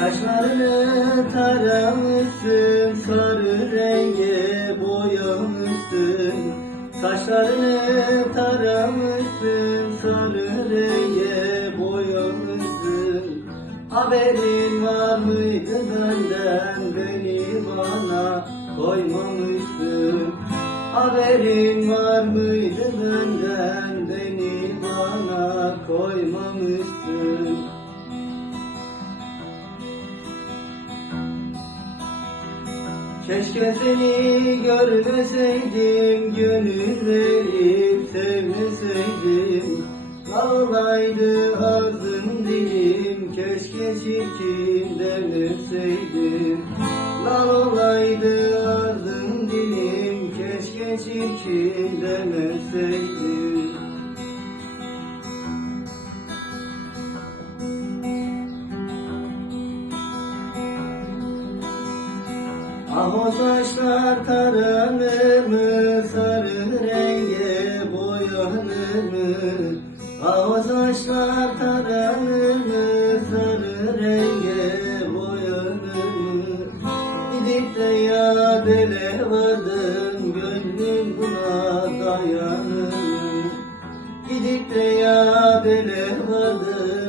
Saçlarını taramışsın, sarı renge boyamışsın. Saçlarını taramışsın, sarı renge boyamışsın. Haberin var mıydı benden, beni bana koymamışsın. Haberin var mıydı benden, beni bana koymamışsın. Keşke seni görmeseydim, gönül verip sevmeseydim. Lal olaydı ağzım dilim, keşke çirkin demeseydim. Lal olaydı ağzım dilim, keşke çirkin demeseydim. Ah o saçlar taranır mı, sarı renge boyanır mı? Ah o saçlar taranır mı, sarı renge boyanır mı? Gidip de ya dele vardım, gönlüm buna dayanır? Gidip de ya dele vardım,